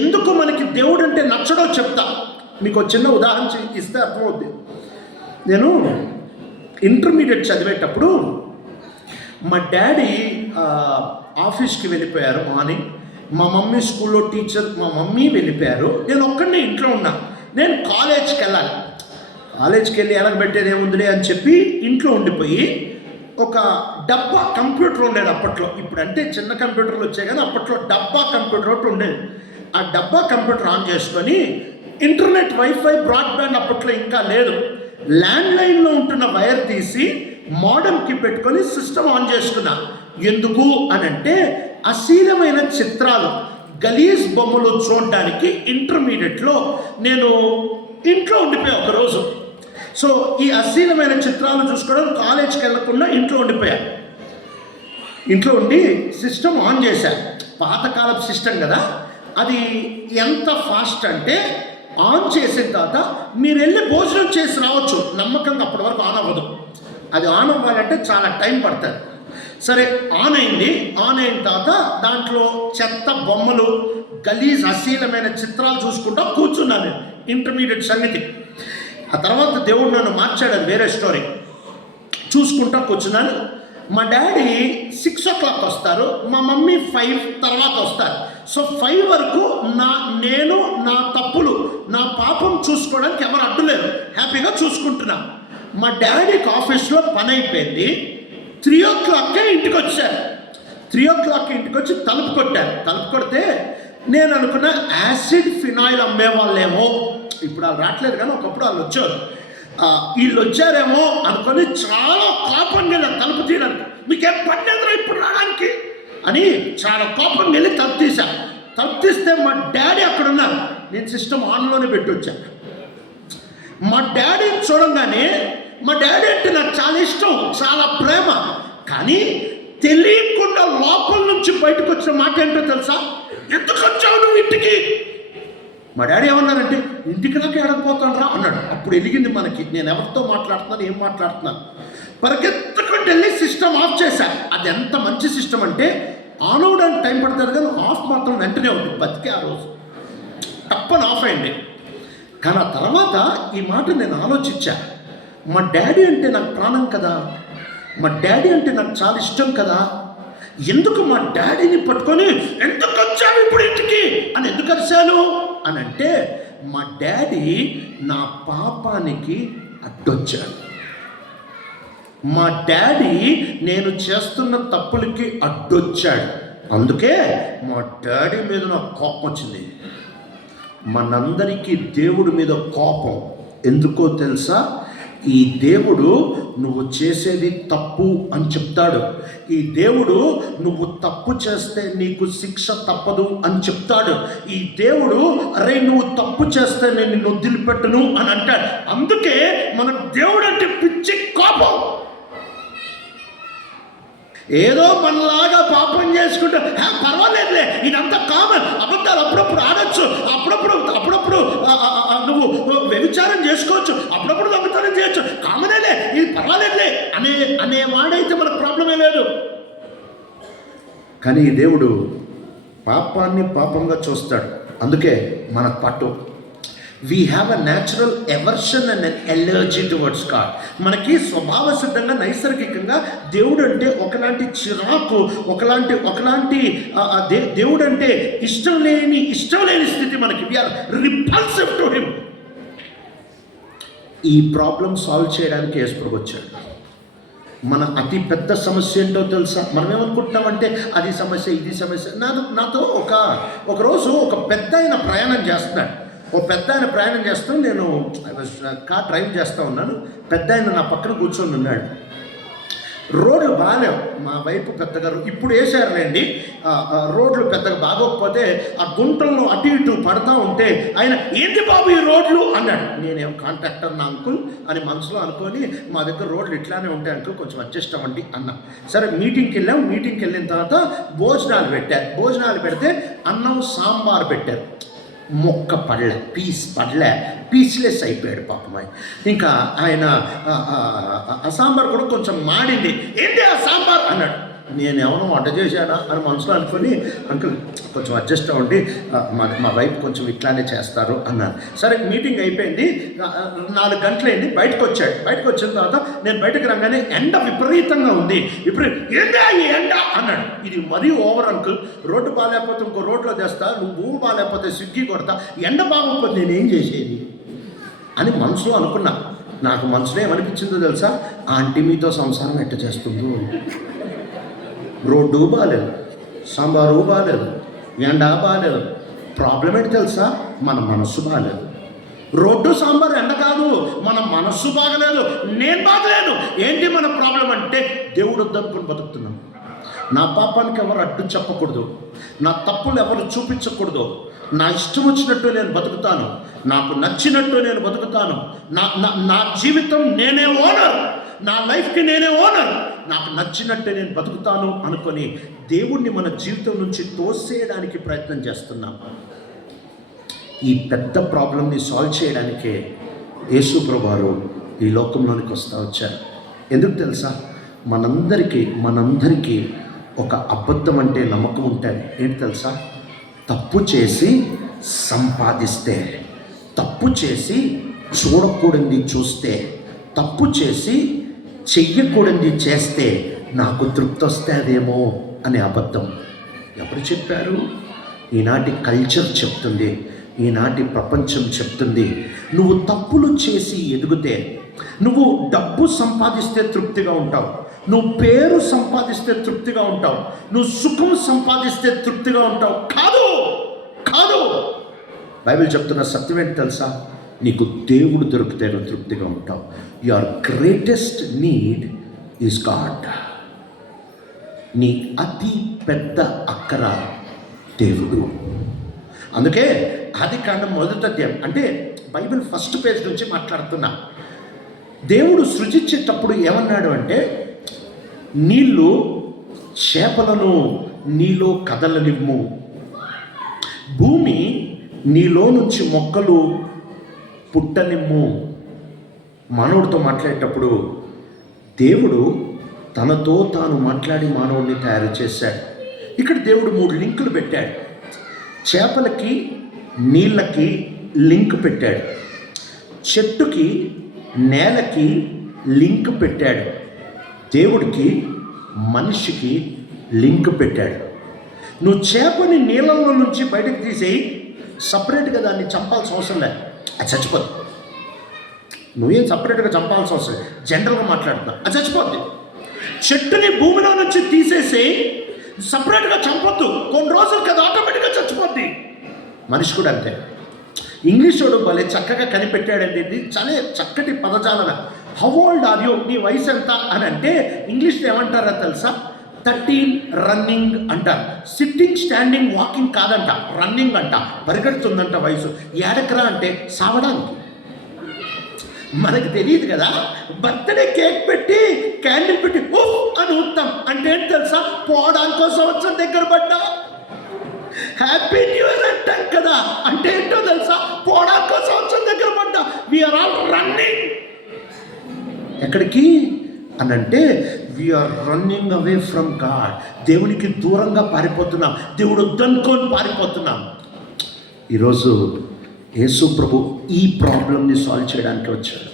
ఎందుకు మనకి దేవుడు అంటే నచ్చడో చెప్తా. మీకు ఒక చిన్న ఉదాహరణ ఇస్తే అర్థమవుద్ది. నేను ఇంటర్మీడియట్ చదివేటప్పుడు మా డాడీ ఆఫీస్కి వెళ్ళిపోయారు మార్నింగ్. మా మమ్మీ స్కూల్లో టీచర్, మా మమ్మీ వెళ్ళిపోయారు. నేను ఒక్కడినే ఇంట్లో ఉన్నా. నేను కాలేజ్కి వెళ్ళాలి. కాలేజ్కి వెళ్ళి ఎలగబెట్టేది ఏముందిలే అని చెప్పి ఇంట్లో ఉండిపోయి, ఒక డబ్బా కంప్యూటర్ ఉండేది అప్పట్లో. ఇప్పుడంటే చిన్న కంప్యూటర్లు వచ్చాయి కానీ అప్పట్లో డబ్బా కంప్యూటర్ ఒకటి ఉండేది. ఆ డబ్బా కంప్యూటర్ ఆన్ చేసుకొని ఇంటర్నెట్, వైఫై, బ్రాడ్బ్యాండ్ అప్పట్లో ఇంకా లేదు. ల్యాండ్లైన్లో ఉంటున్న వైర్ తీసి మోడెంకి పెట్టుకొని సిస్టమ్ ఆన్ చేసుకున్నా. ఎందుకు అని అంటే, అశ్లీలమైన చిత్రాలు, గలీజ్ బొమ్మలు చూడడానికి ఇంటర్మీడియట్లో నేను ఇంట్లో ఉండిపోయా ఒకరోజు. సో ఈ అశ్లీలమైన చిత్రాలు చూసుకోవడం కాలేజ్కి వెళ్ళకుండా ఇంట్లో ఉండిపోయా. ఇంట్లో ఉండి సిస్టమ్ ఆన్ చేశా. పాతకాలపు సిస్టమ్ కదా, అది ఎంత ఫాస్ట్ అంటే ఆన్ చేసిన తర్వాత మీరు వెళ్ళి భోజనం చేసి రావచ్చు. నమ్మకంగా అప్పటి వరకు ఆన్ అవ్వదు. అది ఆన్ అవ్వాలంటే చాలా టైం పడుతుంది. సరే ఆన్ అయింది. ఆన్ అయిన తర్వాత దాంట్లో చెత్త బొమ్మలు, గలీజ్ అశ్లీలమైన చిత్రాలు చూసుకుంటూ కూర్చున్నాను. ఇంటర్మీడియట్ సంగతి. ఆ తర్వాత దేవుడు నన్ను మార్చాడు, అది వేరే స్టోరీ. చూసుకుంటా కూర్చున్నాను. మా డాడీ 6 o'clock వస్తారు, మా మమ్మీ 5 తర్వాత వస్తారు. సో 5 వరకు నేను నా తప్పులు, నా పాపం చూసుకోవడానికి ఎవరు అడ్డులేరు, హ్యాపీగా చూసుకుంటున్నా. మా డాడీకి ఆఫీస్లో పని అయిపోయింది. 3 o'clock ఇంటికి వచ్చారు. 3 o'clock ఇంటికి వచ్చి తలుపు కొట్టారు. తలుపు కొడితే నేను అనుకున్న యాసిడ్ ఫినాయిల్ అమ్మే వాళ్ళేమో, ఇప్పుడు వాళ్ళు రావట్లేదు కానీ ఒకప్పుడు వాళ్ళు వచ్చారు. వీళ్ళు వచ్చారేమో అనుకొని చాలా కోపం వెళ్ళాను తలుపు తీయడానికి. మీకేం పని లేదురా ఇప్పుడు రావడానికి అని చాలా కోపం వెళ్ళి తలుపు తీశాను. తలుపు తీస్తే మా డాడీ అక్కడ ఉన్నారు. నేను సిస్టమ్ ఆన్లోనే పెట్టి వచ్చాను. మా డాడీ చూడంగానే, మా డాడీ అంటే నాకు చాలా ఇష్టం, చాలా ప్రేమ. కానీ తెలియకుండా లోపల నుంచి బయటకు వచ్చిన మాట ఏంటో తెలుసా? ఎందుకు వచ్చావు నువ్వు ఇంటికి? మా డాడీ ఏమన్నారంటే, ఇంటికి నాకు ఎడకపోతాను రా అన్నాడు. అప్పుడు వెలిగింది మనకి, నేను ఎవరితో మాట్లాడుతున్నాను, ఏం మాట్లాడుతున్నాను. పరిగెత్తుకుంటూ వెళ్ళి సిస్టమ్ ఆఫ్ చేశాను. అది ఎంత మంచి సిస్టమ్ అంటే ఆన్ అవ్వడానికి టైం పడుతుంది కానీ ఆఫ్ మాత్రం వెంటనే ఉంది. బతికే ఆ రోజు తప్పని ఆఫ్ అయింది. కానీ ఆ తర్వాత ఈ మాట నేను ఆలోచించా. మా డాడీ అంటే నాకు ప్రాణం కదా, మా డాడీ అంటే నాకు చాలా ఇష్టం కదా, ఎందుకు మా డాడీని పట్టుకొని ఎందుకు వచ్చాను ఇప్పుడు ఇంటికి అని ఎందుకు అరిశాను అని అంటే, మా డాడీ నా పాపానికి అడ్డొచ్చాడు. మా డాడీ నేను చేస్తున్న తప్పులకి అడ్డొచ్చాడు. అందుకే మా డాడీ మీద నాకు కోపం వచ్చింది. మనందరికీ దేవుడి మీద కోపం ఎందుకో తెలుసా? ఈ దేవుడు నువ్వు చేసేది తప్పు అని చెప్తాడు. ఈ దేవుడు నువ్వు తప్పు చేస్తే నీకు శిక్ష తప్పదు అని చెప్తాడు. ఈ దేవుడు అరే నువ్వు తప్పు చేస్తే నేను నిన్ను వదిలిపెట్టను అని అంటాడు. అందుకే మన దేవుడు అంటే పిచ్చి కోపం. ఏదో మనలాగా పాపం చేసుకుంటే పర్వాలేదులే, ఇదంతా కామన్, అబద్ధాలు అప్పుడప్పుడు ఆడచ్చు, అప్పుడప్పుడు నువ్వు వ్యభిచారం చేసుకోవచ్చు, అప్పుడప్పుడు దొంగతనం చేయొచ్చు, కామనేలే, ఇది పర్వాలేదులే అనేవాడైతే మనకు ప్రాబ్లమే లేదు. కానీ ఈ దేవుడు పాపాన్ని పాపంగా చూస్తాడు. అందుకే మన పట్టు we have a natural aversion and an allergy towards God. మనకి స్వభావ సిద్ధంగా నైసర్గికంగా దేవుడు అంటే ఒకలాంటి చిరాకు, ఒకలాంటి దేవుడు అంటే ఇష్టం లేని స్థితి మనకి. We are repulsive to him. ఈ ప్రాబ్లం సాల్వ్ చేయడానికి యేసుప్రభు వచ్చాడు. మన అతి పెద్ద సమస్య ఏంటో తెలుసా? మనం ఏమనుకుంటున్నామంటే అది సమస్య, ఇది సమస్య. నాతో ఒకరోజు ఒక పెద్ద ఆయన ప్రయాణం చేస్తున్నాడు. నేను కార్ డ్రైవ్ చేస్తూ ఉన్నాను. పెద్ద ఆయన నా పక్కన కూర్చొని ఉన్నాడు. రోడ్లు బాగాలేవు మా వైపు పెద్దగా, ఇప్పుడు వేసారులేండి. రోడ్లు పెద్దగా బాగోకపోతే ఆ గుంటల్లో అటు ఇటు పడతా ఉంటే ఆయన ఏంటి బాబు ఈ రోడ్లు అన్నాడు. నేనేం కాంట్రాక్టర్ నా అంకుల్ అని మనసులో అనుకొని, మా దగ్గర రోడ్లు ఇట్లానే ఉంటాయి అంకుల్, కొంచెం అడ్జస్ట్ అవ్వండి అన్నా. సరే మీటింగ్కి వెళ్ళిన తర్వాత భోజనాలు పెడితే అన్నం సాంబార్ పెట్టారు. మొక్క పీస్లెస్ అయిపోయాడు పాపం. ఇంకా ఆయన ఆ సాంబార్ కూడా కొంచెం మాడింది. ఏంటి ఆ సాంబార్ అన్నాడు. నేను ఏమన్నా వంట చేశానా అని మనసులో అనుకొని, అంకుల్ కొంచెం అడ్జస్ట్ అవ్వండి, మా వైపు కొంచెం ఇట్లానే చేస్తారు అన్నాను. సరే మీటింగ్ అయిపోయింది. 4 గంటలైంది. బయటకు వచ్చిన తర్వాత నేను బయటకు రాగానే ఎండ విపరీతంగా ఉంది. ఏంటా ఈ ఎండ అన్నాడు. ఇది మరీ ఓవర్ అంకుల్, రోడ్డు బాగాలేకపోతే ఇంకో రోడ్లో తెస్తా, నువ్వు బాగాలేకపోతే స్విగ్గీ కొడతా, ఎండ బాగోకపోతే నేనేం చేసేది అని మనసులో అనుకున్నా. నాకు మనసులో ఏమనిపించిందో తెలుసా? ఆంటీ మీతో సంసారం ఎట్ట చేస్తుందో. రోడ్డు బాగాలేదు, సాంబారు బాగాలేదు, ఎండ బాగాలేదు. ప్రాబ్లం ఏంటి తెలుసా? మన మనస్సు బాగాలేదు. రోడ్డు సాంబార్ ఎండ కాదు, మన మనస్సు బాగలేదు, నేను బాగలేను. ఏంటి మన ప్రాబ్లం అంటే దేవుడు వద్దనుకుని బతుకుతున్నాం. నా పాపానికి ఎవరు అడ్డు చెప్పకూడదు, నా తప్పులు ఎవరు చూపించకూడదు, నా ఇష్టం వచ్చినట్టు నేను బతుకుతాను, నాకు నచ్చినట్టు నేను బతుకుతాను, నా జీవితం నేనే ఓనర్, నా లైఫ్కి నేనే ఓనర్, నాకు నచ్చినట్టే నేను బతుకుతాను అనుకొని దేవుణ్ణి మన జీవితం నుంచి తోసేయడానికి ప్రయత్నం చేస్తున్నాం. ఈ పెద్ద ప్రాబ్లమ్ని సాల్వ్ చేయడానికే యేసు ప్రభువారు ఈ లోకంలోనికి వచ్చారు. ఎందుకు తెలుసా? మనందరికీ ఒక అబద్ధం అంటే నమ్మకం ఉంటుంది. ఏంటి తెలుసా? తప్పు చేసి సంపాదిస్తే, తప్పు చేసి చూడకూడనిది చూస్తే, తప్పు చేసి చెయ్యకూడనిది చేస్తే నాకు తృప్తి వస్తుందేమో అనే అబద్ధం ఎవరు చెప్పారు? ఈనాటి కల్చర్ చెప్తుంది, ఈనాటి ప్రపంచం చెప్తుంది. నువ్వు తప్పులు చేసి ఎదిగితే, నువ్వు డబ్బు సంపాదిస్తే తృప్తిగా ఉంటావు, నువ్వు పేరు సంపాదిస్తే తృప్తిగా ఉంటావు, నువ్వు సుఖం సంపాదిస్తే తృప్తిగా ఉంటావు. కాదు కాదు, బైబిల్ చెప్తున్న సత్యం ఏంటి తెలుసా? నీకు దేవుడు దొరికితే నువ్వు తృప్తిగా ఉంటావు. Your greatest need is God. నీ అతి పెద్ద అక్కర దేవుడు. అందుకే ఆదికాండం 1వ అధ్యాయం అంటే బైబిల్ ఫస్ట్ పేజ్ నుంచి మాట్లాడుతున్నా. దేవుడు సృజించేటప్పుడు ఏమన్నాడు అంటే, నీళ్ళు చేపలను నీలో కదలనివ్వు, భూమి నీలో నుంచి మొక్కలు పుట్టనిమ్ము. మానవుడితో మాట్లాడేటప్పుడు దేవుడు తనతో తాను మాట్లాడి మానవుడిని తయారు చేశాడు. ఇక్కడ దేవుడు 3 లింకులు పెట్టాడు. చేపలకి నీళ్ళకి లింక్ పెట్టాడు, చెట్టుకి నేలకి లింక్ పెట్టాడు, దేవుడికి మనిషికి లింక్ పెట్టాడు. నువ్వు చేపని నీళ్ళలో నుంచి బయటకు తీసేయి, సపరేట్గా దాన్ని చంపాల్సిన అవసరం లేదు, అది చచ్చిపోద్ది. నువ్వేం సపరేట్గా చంపాల్సిన అవసరం లేదు, జనరల్గా మాట్లాడుతున్నా, అది చచ్చిపోద్ది. చెట్టుని భూమిలో నుంచి తీసేసి సపరేట్గా చంపొద్దు, కొన్ని రోజులు కదా ఆటోమేటిక్గా చచ్చిపోద్ది. మనిషి కూడా అంతే. ఇంగ్లీష్ వాడు భలే చక్కగా కనిపెట్టాడండి, ఇది చాలా చక్కటి పదజాలన. హౌ ఓల్డ్ ఆర్ యూ, నీ వయసు ఎంత అని అంటే ఇంగ్లీష్లో ఏమంటారో తెలుసా? 13 రన్నింగ్ అంటారు. సిట్టింగ్ స్టాండింగ్ వాకింగ్ కాదంట, రన్నింగ్ అంట, పరిగెడుతుందంట వయసు. ఏడకరా అంటే సావడానికి. మనకు తెలియదు కదా. బర్త్డే కేక్ పెట్టి క్యాండిల్ పెట్టి ఓ అని ఊతాం అంటే ఏంటి తెలుసా? పోవడానికో సంవత్సరం దగ్గర పడ్డా. హ్యాపీ న్యూ ఇయర్ అంటాం కదా, అంటే ఏంటో తెలుసా? పోవడానికో సంవత్సరం దగ్గర పడ్డా. We are all running. ఎక్కడికి అని అంటే we are running away from God. దేవునికి దూరంగా పారిపోతున్నాం, దేవుడు వద్దనుకొని పారిపోతున్నాం. ఈరోజు యేసు ప్రభు ఈ ప్రాబ్లమ్ని సాల్వ్ చేయడానికి వచ్చాడు.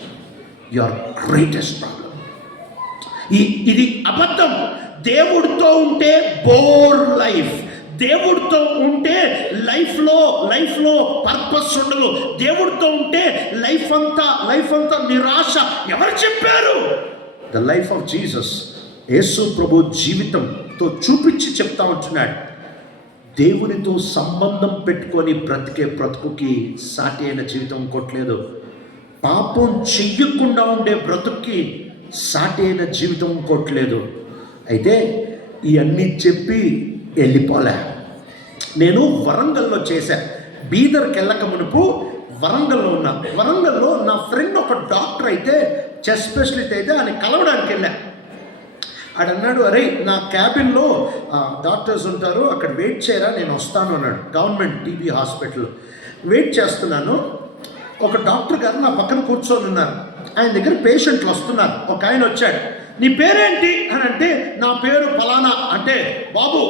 యువర్ గ్రేటెస్ట్ ప్రాబ్లం ఇది అబద్ధం. దేవుడితో ఉంటే బోర్ లైఫ్, దేవుడితో ఉంటే లైఫ్లో పర్పస్ ఉండదు, దేవుడితో ఉంటే లైఫ్ అంతా నిరాశ. ఎవరు చెప్పారు? ద లైఫ్ ఆఫ్ జీసస్, యేసు ప్రభు జీవితంతో చూపించి చెప్తా ఉంటున్నాడు. దేవునితో సంబంధం పెట్టుకొని బ్రతుకుకి సాటి అయిన జీవితం ఇంకోట్లేదు. పాపం చెయ్యకుండా ఉండే బ్రతుక్కి సాటి అయిన జీవితం ఇంకోట్లేదు. అయితే ఇవన్నీ చెప్పి వెళ్ళిపోలే. నేను వరంగల్లో చేశా. బీదర్కి వెళ్ళక మునుపు వరంగల్లో ఉన్నా. వరంగల్లో నా ఫ్రెండ్ ఒక డాక్టర్ అయితే, చెస్ట్ స్పెషలిస్ట్ అయితే, ఆయన కలవడానికి వెళ్ళా. ఆడన్నాడు, అరే నా క్యాబిన్లో డాక్టర్స్ ఉంటారు, అక్కడ వెయిట్ చేయరా, నేను వస్తాను అన్నాడు. గవర్నమెంట్ టీబీ హాస్పిటల్ వెయిట్ చేస్తున్నాను. ఒక డాక్టర్ గారు నా పక్కన కూర్చొని ఉన్నారు. ఆయన దగ్గర పేషెంట్లు వస్తున్నారు. ఒక ఆయన వచ్చాడు, నీ పేరేంటి అని అంటే, నా పేరు ఫలానా అంటే, బాబు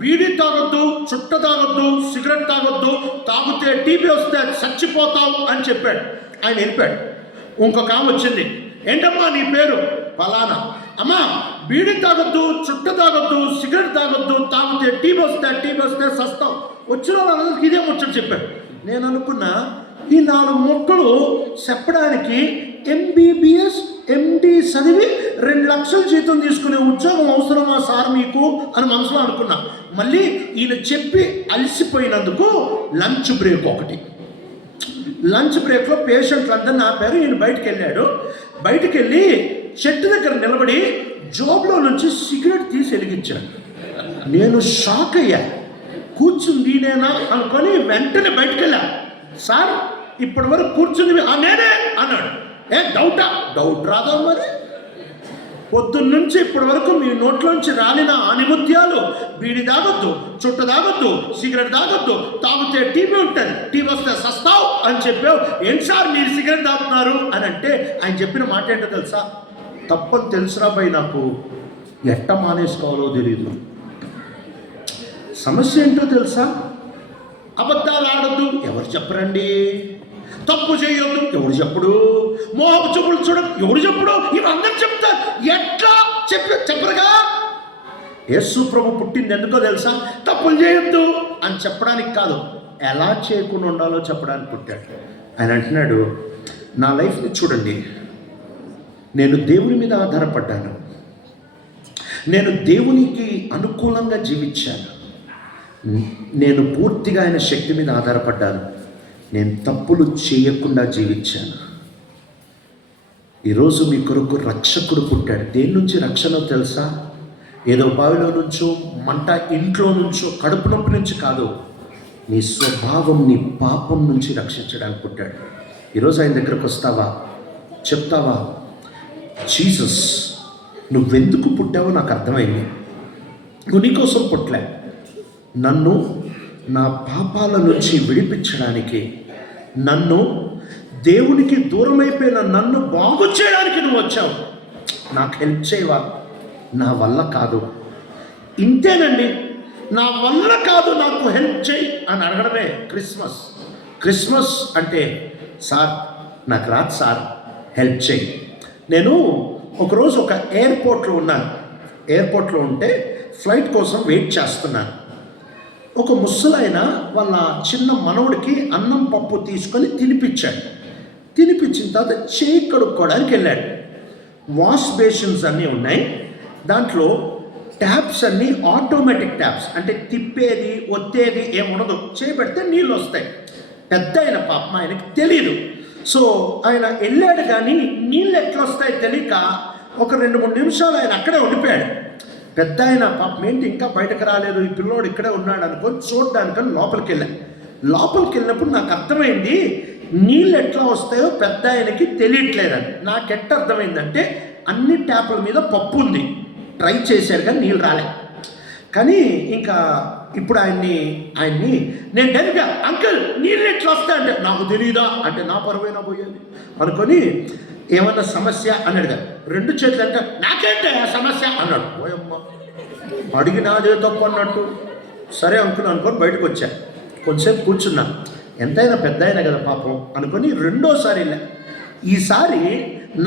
బీడీ తాగొద్దు, చుట్ట తాగొద్దు, సిగరెట్ తాగొద్దు, తాగితే టీబీ వస్తే చచ్చిపోతావు అని చెప్పాడు. ఆయన వెళ్ళిపోయాడు. ఇంకొక ఆమె వచ్చింది, ఏంటమ్మా నీ పేరు? ఫలానా. అమ్మా బీడీ తాగొద్దు, చుట్ట తాగొద్దు, సిగరెట్ తాగొద్దు, తాగితే టీబీ వస్తే సస్తావు. వచ్చిన వాళ్ళకి ఇదే ముచ్చట చెప్పాడు. నేను అనుకున్నా, ఈ 4 మొక్కలు చెప్పడానికి MBBS MD చదివి 2 లక్షల జీతం తీసుకునే ఉద్యోగం అవసరమా సార్ మీకు అని మనసులో అనుకున్నా. మళ్ళీ ఈయన చెప్పి అలసిపోయినందుకు లంచ్ బ్రేక్ ఒకటి. లంచ్ బ్రేక్లో పేషెంట్లు అందరూ నా పేరు. ఈయన బయటికి వెళ్ళాడు. బయటికి వెళ్ళి చెట్టు దగ్గర నిలబడి జోబులో నుంచి సిగరెట్ తీసి వెలిగించాడు. నేను షాక్ అయ్యా. కూర్చుంది నేనా అనుకొని వెంటనే బయటికి వెళ్ళా. సార్ ఇప్పటి వరకు కూర్చుంది నేనే అన్నాడు. డౌట్ రాదా మరి? పొద్దున్నుంచి ఇప్పటి వరకు మీ నోట్లోంచి రాలిన ఆనిముత్యాలు, బీడి తాగొద్దు, చుట్ట తాగొద్దు, సిగరెట్ తాగొద్దు, తాగితే టీవీ ఉంటుంది, టీవీ వస్తే సస్తావు అని చెప్పావు. ఏంటి సార్ మీరు సిగరెట్ తాగుతున్నారు అని అంటే ఆయన చెప్పిన మాట ఏంటో తెలుసా? తప్పని తెలుసురా భయ్, నాకు ఎట్ట మానేసుకోవాలో తెలియదు. సమస్య ఏంటో తెలుసా? అబద్ధాలు ఆడొద్దు, ఎవరు చెప్పరండి. తప్పు చేయొద్దు, ఎవడు చెప్పుడు. మోహపు చూపులు చూడదు, ఎవడు చెప్పుడు. ఇవి అందరు చెప్తారు. ఎట్లా చెప్పరుగా? యేసు ప్రభు పుట్టింది ఎందుకో తెలుసా? తప్పులు చేయొద్దు అని చెప్పడానికి కాదు, ఎలా చేయకుండా ఉండాలో చెప్పడానికి పుట్టాడు. ఆయన అంటున్నాడు, నా లైఫ్ని చూడండి, నేను దేవుని మీద ఆధారపడ్డాను, నేను దేవునికి అనుకూలంగా జీవించాను, నేను పూర్తిగా ఆయన శక్తి మీద ఆధారపడ్డాను, నేను తప్పులు చేయకుండా జీవించాను. ఈరోజు మీ కొరకు రక్షకుడు పుట్టాడు. దేని నుంచి రక్షణ తెలుసా? ఏదో బావిలో నుంచో, మంట ఇంట్లో నుంచో, కడుపు నొప్పి నుంచి కాదు, నీ స్వభావం, నీ పాపం నుంచి రక్షించడానికి పుట్టాడు. ఈరోజు ఆయన దగ్గరకు వస్తావా? చెప్తావా, జీసస్ నువ్వెందుకు పుట్టావో నాకు అర్థమైంది, నువ్వు నీకోసం పుట్టలే, నన్ను నా పాపాల నుంచి విడిపించడానికి, నన్ను దేవునికి దూరమైపోయిన నన్ను బాగు చేయడానికి నువ్వు వచ్చావు. నాకు హెల్ప్ చేయవా? నా వల్ల కాదు. ఇంతేనండి, నా వల్ల కాదు, నాకు హెల్ప్ చేయి అని అడగడమే క్రిస్మస్. క్రిస్మస్ అంటే సార్ నాకు రాదు సార్, హెల్ప్ చేయి. నేను ఒకరోజు ఒక ఎయిర్పోర్ట్లో ఉన్నాను. ఎయిర్పోర్ట్లో ఉంటే ఫ్లైట్ కోసం వెయిట్ చేస్తున్నాను. ఒక ముసలాయన వాళ్ళ చిన్న మనవుడికి అన్నం పప్పు తీసుకొని తినిపించాడు. తినిపించిన తర్వాత చేయి కడుక్కోవడానికి వెళ్ళాడు. వాష్ బేసిన్స్ అన్నీ ఉన్నాయి. దాంట్లో ట్యాప్స్ అన్నీ ఆటోమేటిక్ ట్యాప్స్, అంటే తిప్పేది ఒత్తేది ఏముండదు. చేయబెడితే నీళ్ళు వస్తాయి. పెద్ద ఆయన పాపం, ఆయనకి తెలియదు. సో ఆయన వెళ్ళాడు, కానీ నీళ్ళు ఎట్లా వస్తాయో తెలియక ఒక 2-3 నిమిషాలు ఆయన అక్కడే ఉండిపోయాడు. పెద్ద ఆయన పాపం ఏంటి ఇంకా బయటకు రాలేదు, ఈ పిల్లోడు ఇక్కడే ఉన్నాడు అనుకొని చూడడానికని లోపలికి వెళ్ళాను. లోపలికి వెళ్ళినప్పుడు నాకు అర్థమైంది, నీళ్ళు ఎట్లా వస్తాయో పెద్ద ఆయనకి తెలియట్లేదని. నాకెట్ట అర్థమైందంటే అన్ని ట్యాపుల మీద పప్పు ఉంది, ట్రై చేశారు కానీ నీళ్ళు రాలే. కానీ ఇంకా ఇప్పుడు ఆయన్ని నేను డైరెక్ట్గా అంకుల్ నీళ్ళు ఎట్లా వస్తాయంటే నాకు తెలియదా అంటే నా పరువైనా పోయేది అనుకొని ఏమన్నా సమస్య అని అడిగారు. 2 చేతులు అంటే నాకేంటే ఆ సమస్య అన్నాడు. పోయమ్మ, అడిగినాదే తప్పు అన్నట్టు. సరే అంకుల్ అనుకొని బయటకు వచ్చా. కొంచెంసేపు కూర్చున్నా. ఎంతైనా పెద్ద అయినా కదా పాపం అనుకొని రెండోసారి వెళ్ళా. ఈసారి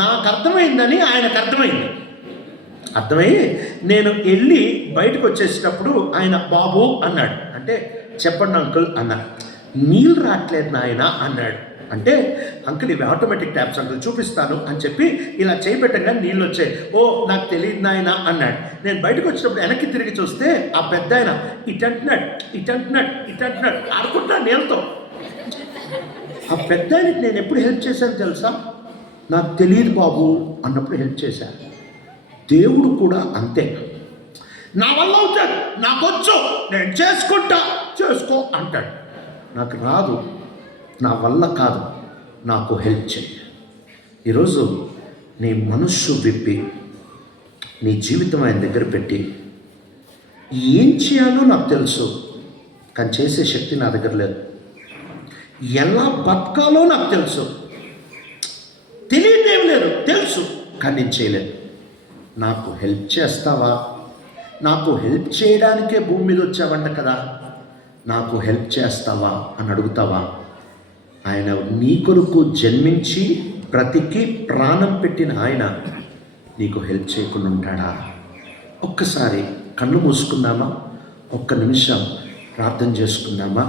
నాకు అర్థమైందని ఆయనకు అర్థమైంది. అర్థమయ్యి నేను వెళ్ళి బయటకు వచ్చేసేటప్పుడు ఆయన బాబు అన్నాడు. అంటే చెప్పండి అంకుల్ అన్నా. నీళ్ళు రావట్లేదు నాయన అన్నాడు. అంటే అంకుల్ ఇవి ఆటోమేటిక్ ట్యాప్స్ అంకుల్, చూపిస్తాను అని చెప్పి ఇలా చేయబెట్టంగా నీళ్ళు వచ్చాయి. ఓ నాకు తెలియదు నాయన అన్నాడు. నేను బయటకు వచ్చినప్పుడు వెనక్కి తిరిగి చూస్తే ఆ పెద్ద ఆయన ఇటంటున్నాడు ఆడుకుంటా నీళ్ళతో. ఆ పెద్ద ఆయనకి నేను ఎప్పుడు హెల్ప్ చేశాను తెలుసా? నాకు తెలియదు బాబు అన్నప్పుడు హెల్ప్ చేశాను. దేవుడు కూడా అంతే. నా వల్ల అవుతాడు, నాకు వచ్చు, నేను చేసుకుంటా, చేసుకో అంటాడు. నాకు రాదు, నా వల్ల కాదు, నాకు హెల్ప్ చేయి. ఈరోజు నీ మనస్సు విప్పి నీ జీవితం ఆయన దగ్గర పెట్టి, ఏం చేయాలో నాకు తెలుసు కానీ చేసే శక్తి నా దగ్గర లేదు, ఎలా బతకాలో నాకు తెలుసు, తెలియదేం లేదు, తెలుసు కానీ నేను చేయలేదు, నాకు హెల్ప్ చేస్తావా? నాకు హెల్ప్ చేయడానికే భూమి మీద వచ్చావంట కదా, నాకు హెల్ప్ చేస్తావా అని అడుగుతావా? ఆయన నీ కొరకు జన్మించి బ్రతికి ప్రాణం పెట్టిన ఆయన నీకు హెల్ప్ చేయకుండా ఉంటాడా? ఒక్కసారి కళ్ళు మూసుకుందామా? ఒక్క నిమిషం ప్రార్థన చేసుకుందామా?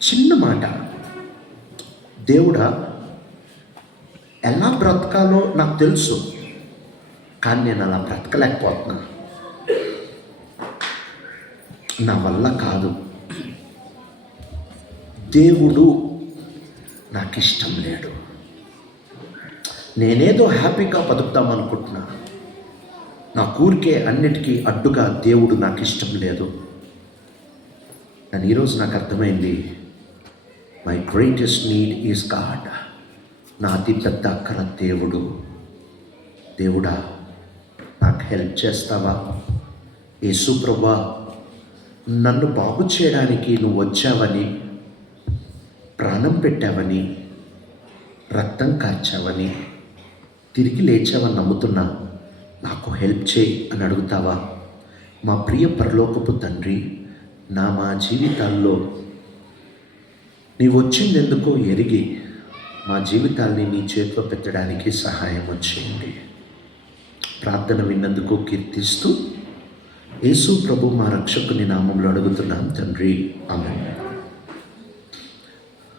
చిన్న మాట, దేవుడా ఎలా బ్రతకాలో నాకు తెలుసు కానీ నేను అలా బ్రతకలేకపోతున్నా, నా వల్ల కాదు, దేవుడు నాకు ఇష్టం లేడు, నేనేదో హ్యాపీగా బతుకుతామనుకుంటున్నా, నా ఊరికే అన్నిటికీ అడ్డుగా దేవుడు నాకు ఇష్టం లేదు. కానీ ఈరోజు నాకు అర్థమైంది, my greatest need is God. నా అతి పెద్ద అక్కర దేవుడు. దేవుడా, నాకు హెల్ప్ చేస్తావా? యేసు ప్రభువా, నన్ను బాగు చేయడానికి నువ్వు వచ్చావని, ప్రాణం పెట్టావని, రక్తం కార్చావని, తిరిగి లేచావని నమ్ముతున్నా. నాకు హెల్ప్ చేయి అని అడుగుతావా? మా ప్రియ పరలోకపు తండ్రి, మా జీవితాల్లో నీవు వచ్చిందెందుకో ఎరిగి మా జీవితాల్ని నీ చేతిలో పెట్టడానికి సహాయం చేయండి. ప్రార్థన విన్నందుకు కీర్తిస్తూ యేసు ప్రభు మా రక్షకుని నామంలో అడుగుతున్నాం తండ్రి, ఆమేన్.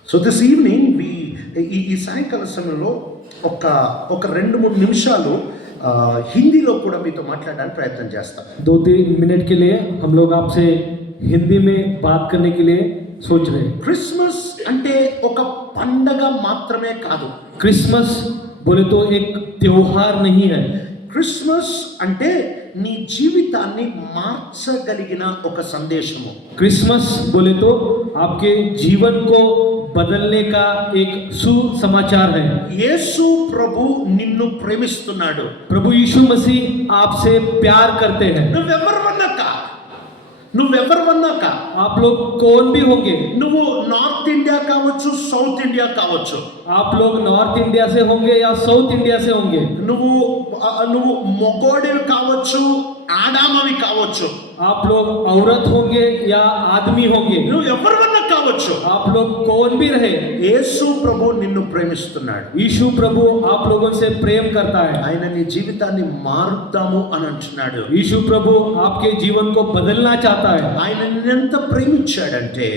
సో దిస్ ఈవినింగ్ ఈ సాయంకాల సమయంలో ఒక 2-3 నిమిషాలు హిందీలో కూడా మీతో మాట్లాడడానికి ప్రయత్నం చేస్తాం. 2-3 मिनट के लिए हम लोग आपसे हिंदी में बात करने के लिए सोच रहे हैं. క్రిస్మస్ అంటే ఒక పండగ మాత్రమే కాదు. क्रिसमस बोले तो एक त्योहार नहीं है. క్రిస్మస్ అంటే నీ జీవితాన్ని మార్చగలిగిన ఒక సందేశము. क्रिसमस बोले तो आपके जीवन को बदलने का एक सुसमाचार है. యేసు ప్రభు నిన్ను ప్రేమిస్తున్నాడు. प्रभु यीशु मसीह आपसे प्यार करते हैं. నువ్వెవరివన్నా కా, आप लोग कौन भी होंगे, నువ్వు నార్త్ ఇండియా కావచ్చు, సౌత్ ఇండియా కావచ్చు, आप लोग नॉर्थ इंडिया से होंगे या साउथ इंडिया से होंगे, నువ్వు మొగోడివి కావచ్చు, ఆడామవి కావచ్చు, आप लोग औरत होंगे या आदमी होंगे, నువ్వు ఎవరివన్నా కావచ్చు, आप लोग कौन भी रहे, యేసు ప్రభు నిన్ను ప్రేమిస్తున్నాడు. यीशु प्रभु आप लोगों से प्रेम करता है. ఆయన నీ జీవితాన్ని మారుద్దాము అని అంటున్నాడు. यीशु प्रभु आपके जीवन को बदलना चाहता है. ఆయన నిన్నెంత ప్రేమించాడంటే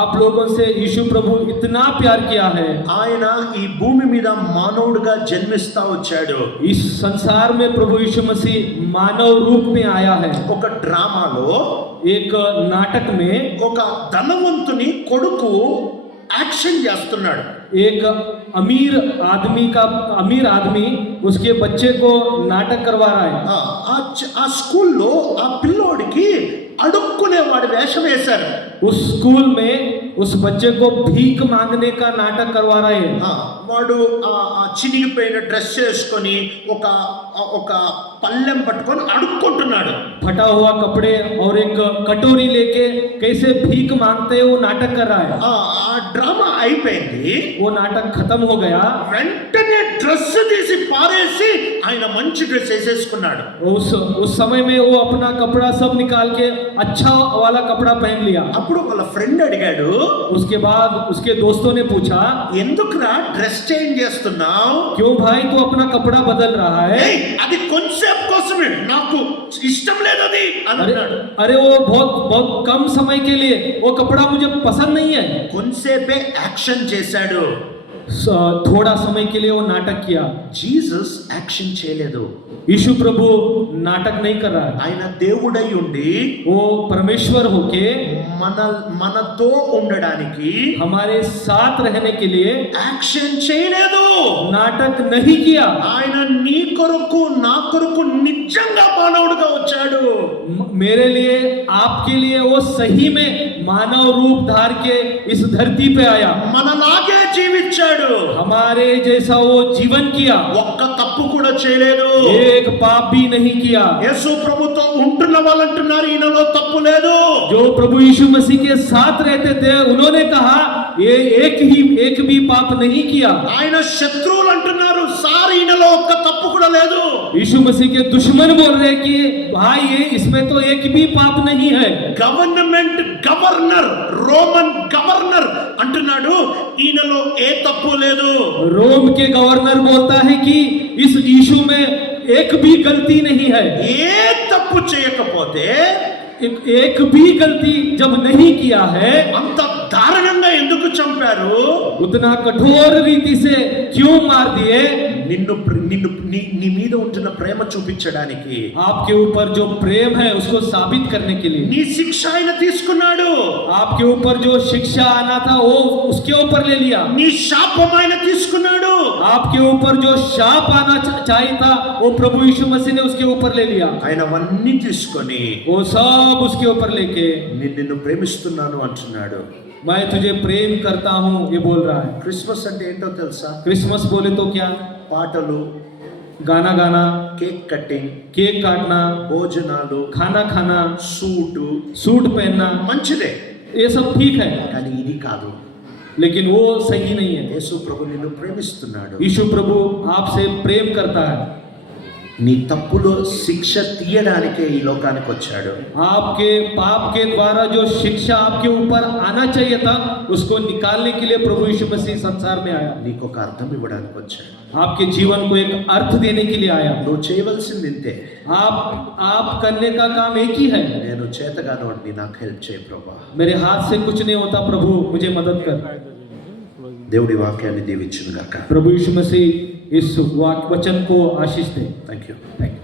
आप लोगों से यीशु प्रभु इतना प्यार किया है. ఆయన ఈ భూమి మీద మానవుడిగా జన్మిస్తా వచ్చాడు. इस संसार में प्रभु यीशु मसीह मानव रूप में आया है. ఒక డ్రామాలో एक नाटक में ఒక ధనవంతుని కొడుకు యాక్షన్ చేస్తున్నాడు. एक अमीर आदमी उसके बच्चे को नाटक करवा रहा है. ఆ స్కూల్లో ఆ పిల్లోడికి అడుక్కునేవాడి వేషం వేశారు. उस स्कूल में उस बच्चे को भीख मांगने का नाटक करवा रहे हैं. వాడు ఆ చినిగిపోయిన డ్రెస్ వేసుకొని ఒక పళ్ళెం పట్టుకొని అడుక్కుంటున్నాడు. फटा हुआ कपड़े और एक कटोरी लेके कैसे भीख मांगते हैं वो नाटक कर रहा है. ఆ డ్రామా అయిపోయింది. वो नाटक खत्म हो गया. వెంటనే డ్రెస్ తీసి పారేసి ఆయన మంచి డ్రెస్ వేసేసుకున్నాడు. उस समय में वो अपना कपड़ा सब निकाल के अच्छा वाला कपड़ा पहन लिया. అప్పుడు వాళ్ళ ఫ్రెండ్ అడిగాడు, उसके बाद उसके दोस्तों ने पूछा, ఎందుకురా డ్రెస్ చేంజ్ చేస్తున్నావు? क्यों भाई तू अपना कपड़ा बदल रहा है? అది కాన్సెప్ట్ కోసమే, నాకు ఇష్టం లేదు అది అన్నాడు. अरे वो बहुत कम समय के लिए वो कपड़ा मुझे पसंद नहीं है. కొంచెంసేపే యాక్షన్ చేశాడు. थोड़ा समय के लिए वो नाटक किया. జీసస్ యాక్షన్ చేయలేదు. यीशु प्रभु नाटक नहीं कर रहा है. ఆయన దేవుడై ఉండి वो परमेश्वर होके మనతో ఉండడానికి हमारे साथ रहने के लिए యాక్షన్ చేయలేదు. नाटक नहीं किया. ఆయన నీ కొరకు నా కొరకు నిజంగా మానవుడిగా వచ్చాడు. मेरे लिए आपके लिए वो सही में मानव रूप धार के इस धरती पे आया. మనలాగే జీవించాడు. हमारे जैसा वो जीवन किया. ఒక్క తప్పు కూడా చేయలేదు. एक पाप भी नहीं किया. యేసు ప్రభుతో ఉంటున్న వాళ్ళంటున్నారు ఈయనలో తప్పు లేదు. जो प्रभु यीशु मसीह के साथ रहते थे उन्होंने कहा ये एक भी पाप नहीं किया. ఆయన శత్రువులు అంటున్నారు సార్ ఈయనలో ఒక్క తప్పు కూడా లేదు. यीशु मसीह के दुश्मन बोल रहे कि भाई ये इसमें तो एक भी पाप नहीं है. గవర్నమెంట్ గవర్నర్, రోమన్ గవర్నర్ అంటున్నాడు ఈయనలో ఏ తప్పు లేదు. रोम के गवर्नर बोलता है कि इस यीशु में एक भी गलती नहीं है. ఏ తప్పు చేయకపోతే एक भी गलती जब नहीं किया है అంత దారుణంగా ఎందుకు చంపారు? उतना कठोर रीति से क्यों मार दिए? నీ మీద ఉంటున్న ప్రేమ చూపించడానికి, आपके ऊपर जो प्रेम है उसको साबित करने के लिए. నీ శిక్ష ఆయన తీసుకున్నాడు. आपके ऊपर जो शिक्षा आना था वो उसके ऊपर ले लिया. నీ శాపం ఆయన తీసుకున్నాడు. आपके ऊपर जो शाप आना चाहिए था वो प्रभु यीशु मसीह ने उसके ऊपर ले लिया. ఆయన అవన్నీ తీసుకొని वो सब उसके ऊपर लेके నిన్ను ప్రేమిస్తున్నాను అంటున్నాడు. मैं तुझे प्रेम करता हूँ ये बोल रहा है। క్రిస్మస్ అంటే ఏంటో తెలుసా? क्रिसमस बोले तो क्या? పాటలు, गाना गाना, కేక్ కటింగ్, केक काटना, భోజనాలు, खाना खाना, సూటు, सूट पहनना, మంచిదే. ये सब ठीक है, కానీ ఇది కాదు. लेकिन वो सही नहीं है। యేసు ప్రభు నిన్ను ప్రేమిస్తున్నాడు. यीशु प्रभु आपसे प्रेम करता है। నీ తప్పులో శిక్ష తీయడానికే ఈ లోకానికి వచ్చాడు. आपके पाप के द्वारा जो शिक्षा आपके ऊपर आना चाहिए था उसको निकालने के लिए प्रभु यीशु मसीह संसार में आया। నీకు ఒక అర్థం ఇవ్వడానికి వచ్చాడు. आपके जीवन को एक अर्थ देने के लिए आया। నువ్వు చేయవలసింది ఇంతే. आप करने का काम एक ही है। నేను చేతగానోడిని, నాకు హెల్ప్ చేయి ప్రభా. मेरे हाथ से कुछ नहीं होता प्रभु, मुझे मदद कर। దేవుడి వాక్యాన్ని దీవించును గాక. प्रभु यीशु मसीह इस वचन को आशीष दे। Thank you. Thank you.